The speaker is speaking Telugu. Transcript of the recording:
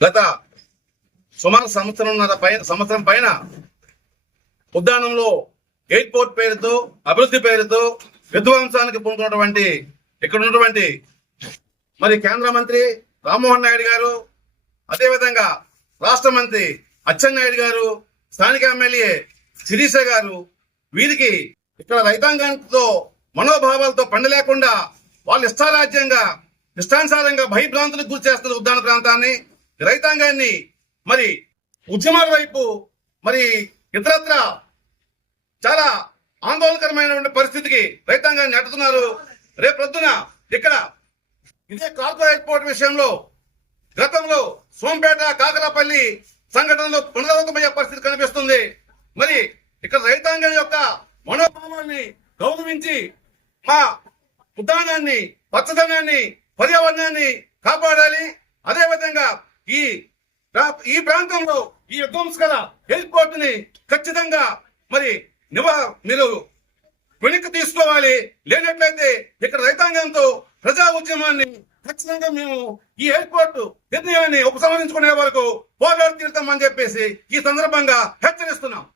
గత సుమారు సంవత్సరంన్నర పైన సంవత్సరం పైన ఉద్యానంలో ఎయిర్పోర్ట్ పేరుతో అభివృద్ధి పేరుతో విధ్వంసానికి పొందుతున్నటువంటి ఇక్కడ ఉన్నటువంటి మరి కేంద్ర మంత్రి రామ్మోహన్ నాయుడు గారు అదేవిధంగా రాష్ట్ర మంత్రి అచ్చెన్నాయుడు గారు స్థానిక ఎమ్మెల్యే శిరీష గారు వీరికి ఇక్కడ రైతాంగంతో మనోభావాలతో పండలేకుండా వాళ్ళు ఇష్టారాజ్యంగా ఇష్టానుసారంగా భయభ్రాంతులకు గురి చేస్తున్న ఉద్యాన ప్రాంతాన్ని రైతాంగాన్ని మరి ఉద్యమాల వైపు మరి ఇతరత్ర చాలా ఆందోళనకరమైనటువంటి పరిస్థితికి రైతాంగాన్ని నెట్టుతున్నారు. రేపొద్దున ఇక్కడ ఇదే కార్పొరేట్ పోర్ట్ విషయంలో గతంలో సోంపేట కాకరాపల్లి సంఘటనలో పునరావృతమయ్యే పరిస్థితి కనిపిస్తుంది. మరి ఇక్కడ రైతాంగం యొక్క మనోభావాన్ని గౌరవించి మా ఉద్యానాన్ని పచ్చదనాన్ని పర్యావరణాన్ని కాపాడాలి. అదేవిధంగా ఈ ప్రా- ఈ ప్రాంతంలో ఈ విధ్వంసకర ఎయిర్పోర్ట్ని ఖచ్చితంగా మరి నివా మీరు వెనక్కి తీసుకోవాలి. లేనట్లయితే ఇక్కడ రైతాంగంతో ప్రజా ఉద్యమాన్ని ఖచ్చితంగా మేము ఈ ఎయిర్పోర్ట్ నిర్ణయాన్ని ఉపసంహరించుకునే వరకు పోరాడు తీరుతామని చెప్పేసి ఈ సందర్భంగా హెచ్చరిస్తున్నాం.